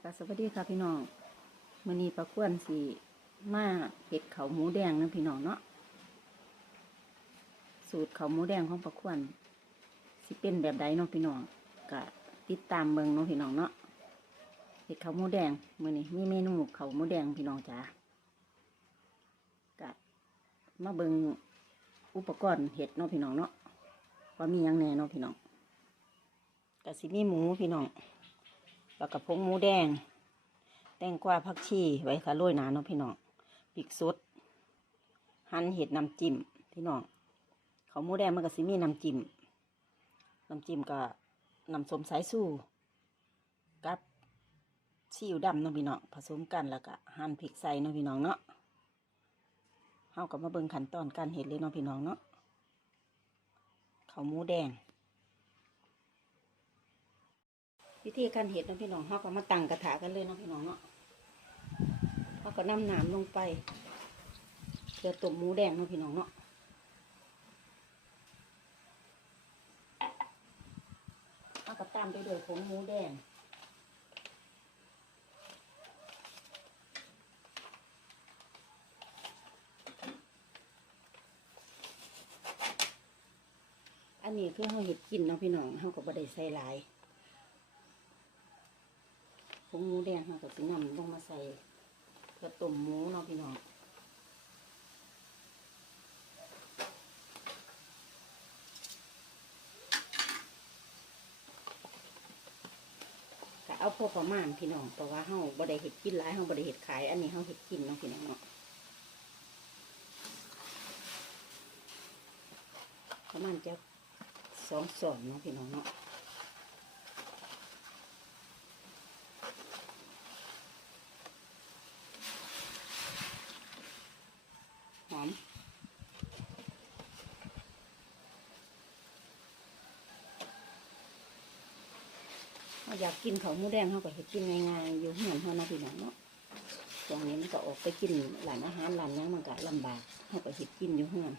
วัสดีค่ะพี่น้องมือนี้ปลาควนสิมาเห็ดเขาหมูแดงนะพี่น้องเนาะสูตรเขาหมูแดงของปลาควนสิเป็นแบบใดเนาะพี่น้องก็ติดตามเบิงเนาะพี่น้องเนาะเห็ดเขาหมูแดงมื้อนี้มีเมนูเขาหมูแดงพี่น้องจ๋าก็มาเบิงอุปกรณ์เห็ดเนาะพี่น้องเนาะว่ามียังแน่เนาะพี่น้องก็สิมีหมูพี่น้อง แล้วก็ผงหมูแดง แตงกวาผักชีไว้ค่ะโรยหนาเนาะพี่น้องพริกสดหั่นเห็ดน้ำจิ้มพี่น้องเขาวหมูแดงมันก็สิมีน้ำจิ้มน้ำจิ้มก็น้ำส้มสายสู้กับซีอิ๊วดำเนาะพี่น้องผสมกันแล้วก็หั่นพริกใส่เนาะพี่น้องเนาะเฮาก็มาเบิ่งขั้นตอนการเห็ดเลยเนาะพี่น้องเนาะเขาวหมูแดง วิธีการเห็ดเนาะพี่น้องเขาก็มาตั้งกระถากันเลยเนาะพี่น้องเนาะเขาก็นำน้ำลงไปเพื่อต้มหมูแดงเนาะพี่น้องเนาะเขาก็ตามไปด้วยผงหมูแดงอันนี้คือเขาเห็ดกินเนาะพี่น้องเขาก็บ่ได้ใส่หลาย งหมูแดงเราก็สินำลงมาใส่เพื่อต้มหมูเนาะพี่น้องก็เอาพอประมาณพี่น้องเพราะว่าเฮาบ่ได้เห็ดกินหลายเฮาบ่ได้เห็ดขาย อันนี้เฮาเห็ดกินเนาะพี่น้องเนาะประมาณจะสองส่วนเนาะพี่น้องเนาะ อมเราอยากกินเขาวหมูแดงเขาก็เห็ดกินง่ายๆอยู่เหือนเขานะพี่น้องเนาะตรงนี้มันก็ออกไปกินหลานอาหารหลานนี้มันก็ลำบากเขาก็เห็ดกินอยู่เหือน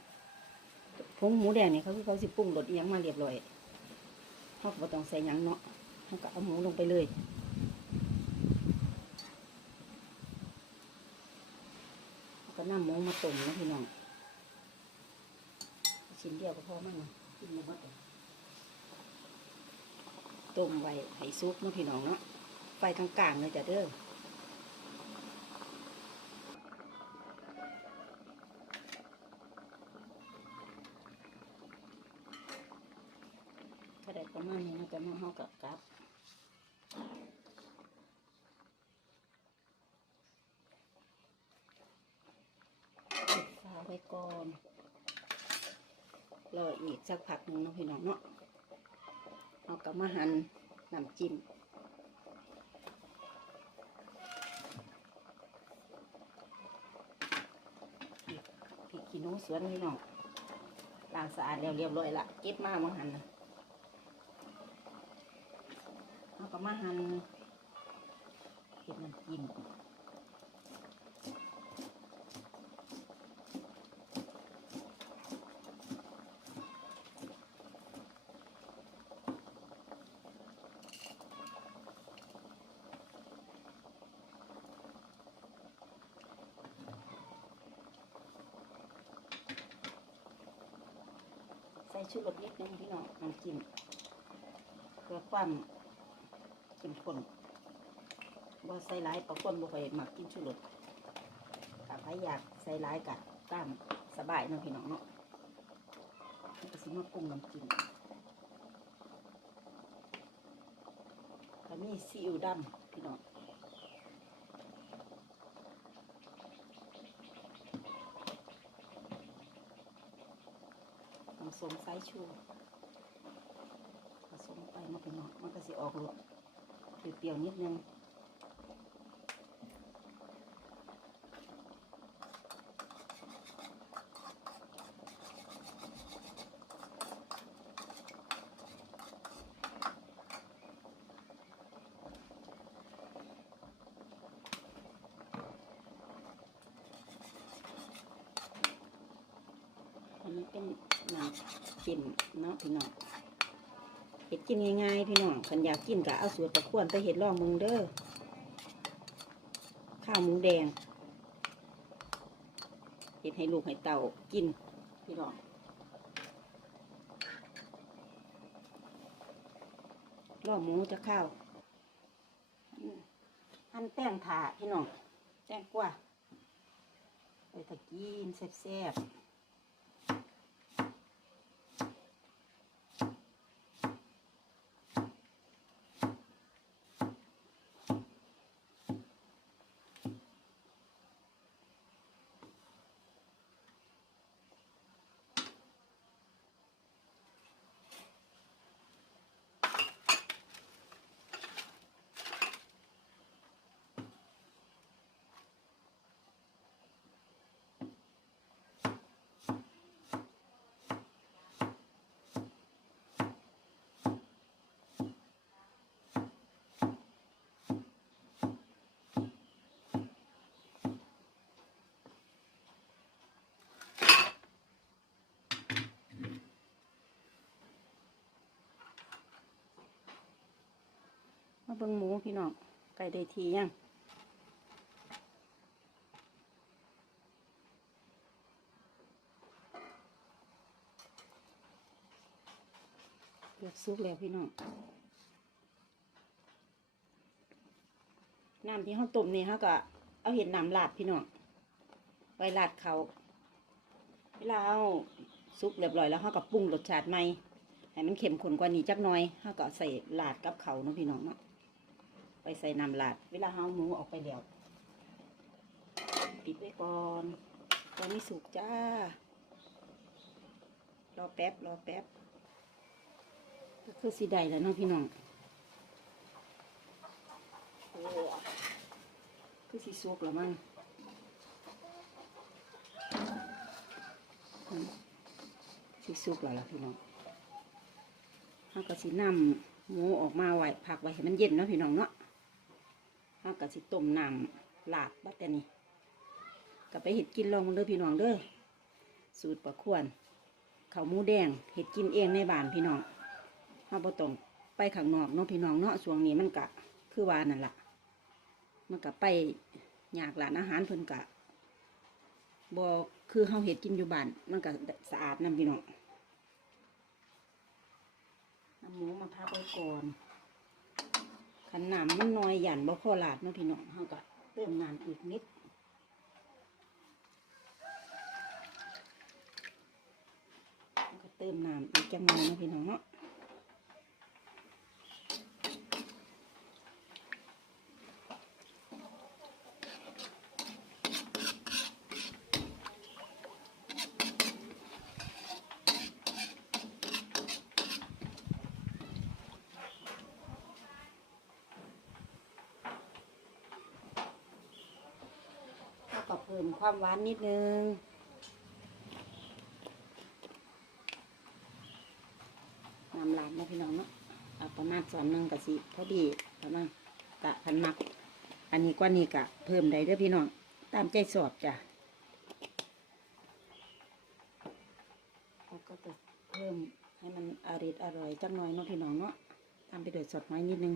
พงหมูแดงเนี่ยเขาคือเขาสิปรุงรสอิหยังมาเรียบร้อยเขาก็ต้องใส่ยังเนาะเขาก็เอาหมูลงไปเลยเขาก็ นำหมูมาต้มนะพี่น้องชิ้นเดียวก็พอมั้งเนาะกินหมดเลยต้มไว้ให้ซุปเนะพี่น้องเนาะไฟกลางๆเลยจ้ะเด้อก็ได้ประมาณนี้นะจะเนาะเฮากับกับปิดฝาไว้ก่อน รออีกสักพักหนึ่งนะพี่น้องเนาะเอากลับมาหันน้ำจิ้มพริกขี้หนูสวนพี่น้องล้างสะอาดแล้วเรียบร้อยละเก็บมามาหันนะเอากลับมาหันเก็บน้ำจิ้ม ส่ชูรสนิดนึงพี่น้องน้ำจิ้มเพื่อความเข้มข้นบ่ใส่หลายปลาคนบ่ค่อยมักกินชูรสถ้าใครอยากใส่หลายกะตามสบายเนาะพี่น้องเนาะแล้วก็สิมาปรุงน้ำจิ้มก็มีซีอิ๊วดำพี่น้อง สมสายชูผสมไปเนาะพี่น้อมันก็สิออกรสเปรี้ยวๆนิดนึงนี้เป็น น้ำจิ้มเนาะพี่น้องเห็ดกินง่ายๆพี่น้องคันอยากกินก็เอาสูตรตะขวนไปเห็ดลองมึงเด้อข้าวหมูแดงเห็ดให้ลูกให้เต่ากินพี่น้องล่อหมูจะข้าวอันแป้งถาพี่น้องแจ้งกว่าไปตะกินแซ่บๆ มาเบิ่งหมูพี่น้องไก่ได้ทียังเกือบสุกแล้วพี่น้องน้ำที่เขาต้มนี่เขาก็เอาเห็ดน้ำลาดพี่น้องไว้ลาดเขาเวลาเอาซุกเรียบร้อยแล้วเขาก็ปรุงรสชาติใหม่ให้มันเข้มข้นกว่านี้จักหน่อยเขาก็ใส่ลาดกับเขาเนาะพี่น้องเนาะ ไปใส่น้ำลาด เวลาเฮาหมูออกไปแล้วปิดไว้ก่อนตอนนี้สุกจ้ารอแป๊บรอแป๊บก็คือสีใดแล้วเนาะพี่น้องโอ้คือสีสุกแล้วมั้งสีสุกแล้วล่ะพี่น้องเฮาก็สีน้ำหมูออกมาไว้พักไว้ให้มันเย็นเนาะพี่น้องเนาะ ก็สิต้มน้ำลาดบัดแต่นี้ก็ไปเห็ดกินลองเด้อพี่น้องเด้อสูตรประควรข้าวหมูแดงเห็ดกินเองในบ้านพี่น้องเฮาบ่ต้องไปข้างนอกเนาะพี่น้องเนาะช่วงนี้มันกะคือว่านั่นล่ะ มันก็ไปอยากร้านอาหารเพิ่นกะบ่คือเฮาเห็ดกินอยู่บ้านมันก็สะอาดนํพี่น้องน้ำหมูมาพักไว้ก่อน ขันน้ำมันน้อยหยันบ่พอลาดเนาะพี่น้องเฮาก็เติมน้ำอีกนิดก็เติมน้ำอีกจังหน่อยเนาะพี่น้องเนาะ พิ่มความหวานนิดนึง น้ำลาดนะพี่น้องเนาะเอาประมาณสอนหนึ่งกะสิพอดีประมาณกะพันมัก อันนี้กว่านี้กะเพิ่มได้เด้อพี่น้อง ตามใจสอบจ้ะแล้วก็จะเพิ่มให้มันอร่อยอร่อยจังหน่อยเนาะพี่น้องเนาะตามไปด้วยสดไม้นิดนึง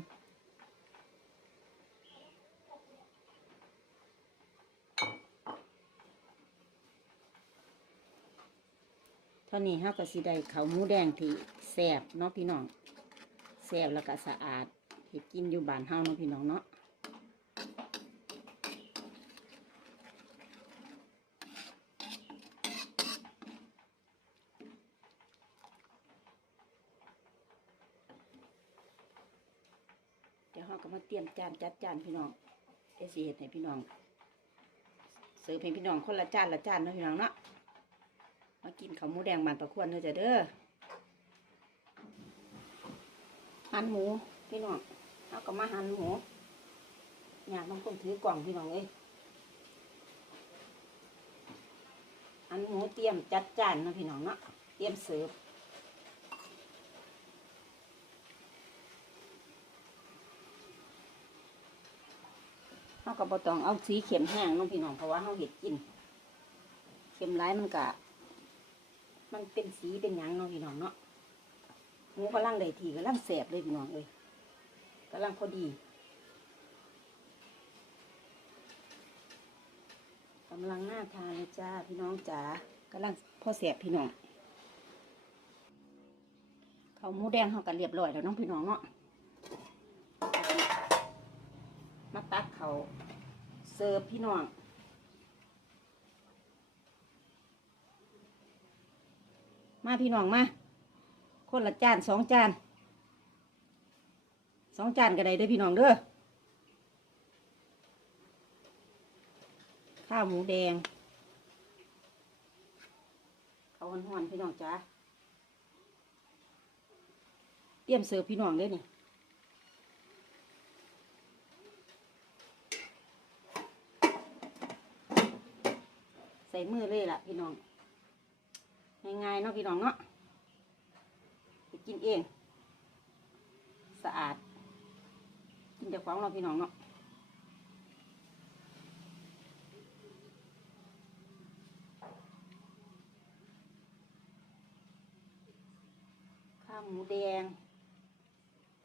ท่านี้เฮาก็สิได้ข้าหมูแดงที่แซ่บเนาะพี่น้องแซ่บแล้วก็สะอาดเฮ็ดกินอยู่บ้านเฮาเนาะพี่น้องเนาะเดี๋ยวเฮาก็มาเตรียมจานจัดจานพี่น้องเดี๋ยวสิเฮ็ดให้พี่น้องเสิร์ฟให้พี่น้องคนละจานละจานเนาะพี่น้องเนาะ กินข้าวหมูแดงบานประควรเถอจ้ะเด้อหั่นหมูพี่น้องเอาก็มาหั่นหมูอยากบางคนถือกล่องพี่น้องเอ้ยหั่นหมูเตรียมจัดจานนะพี่น้องเนาะเตรียมเสิร์ฟเราก็บ่ต้องเอาสีเข็มแห้งน้องพี่น้องเพราะว่าเราเห็ดกิน เข็มร้ายมันกะ มันเป็นสีเป็นหยังเนาะพี่น้องเนาะหมูกำลังได้ทีกำลังแสบเลยพี่น้องเลยกำลังพอดีกำลังหน่าทานเลยจ้าพี่น้องจ๋ากำลังพ่อเสียบพี่น้องเขาหมูแดงเขากันเรียบร้อยแล้วน้องพี่น้องเนาะมาตักเขาเสิร์ฟพี่น้อง มาพี่น้องมา คนละจานสองจานสองจานก็ได้เด้พี่น้องเด้อข้าวหมูแดงข้าห่อนๆพี่น้องจ้าเตรียมเสิร์ฟพี่น้องเลยนี่ใส่มือเลยล่ะพี่น้อง ง่ายๆเนาะพี่น้องเนาะไปกินเอง สะอาด กินแต่ของเราพี่น้องเนาะข้าวหมูแดง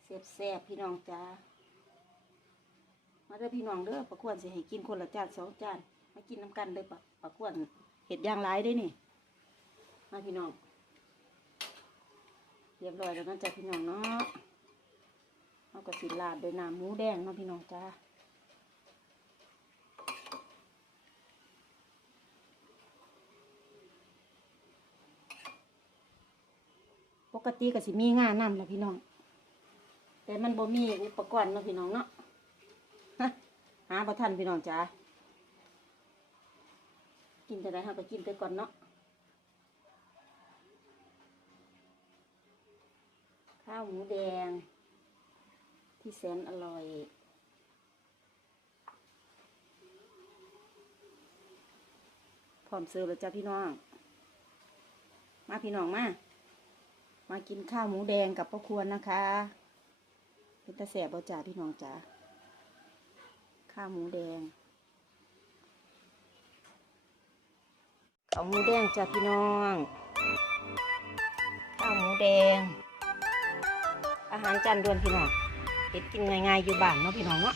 เสียบแซ่บพี่น้องจ้ามาเด้อพี่น้องเด้อประควรสิให้กินคนละจานสองจานมากินน้ำกันเลยปะประควรเห็ดย่างไรได้นี่ มาพี่น้องเรียบร้อยแล้วนาะจ้ะพี่น้องเนาะเอากระสิลาดด้วยน้ำหมูแดงเนาะพี่น้องจ้าปกติก็สิมีงานนำแหละพี่น้อง แต่มันบ่มีอุปกรณ์เนาะพี่น้องเนาะฮะหาบ่ทันพี่น้องจ้ากินแต่ได้เฮาก็กินไปก่อนเนาะ ข้าวหมูแดง ที่แสนอร่อย พร้อมเสิร์ฟแล้วจ้าพี่น้อง มาพี่น้องมา มากินข้าวหมูแดงกับพ่อควรนะคะเป็นตาแสบบ่จ่าพี่น้องจ๋าข้าวหมูแดงข้าวหมูแดงจ้าพี่น้องข้าวหมูแดง อาหารจานด่วนพี่น้องเฮ็ดกินง่ายๆอยู่บ้านเนาะพี่น้องเนาะ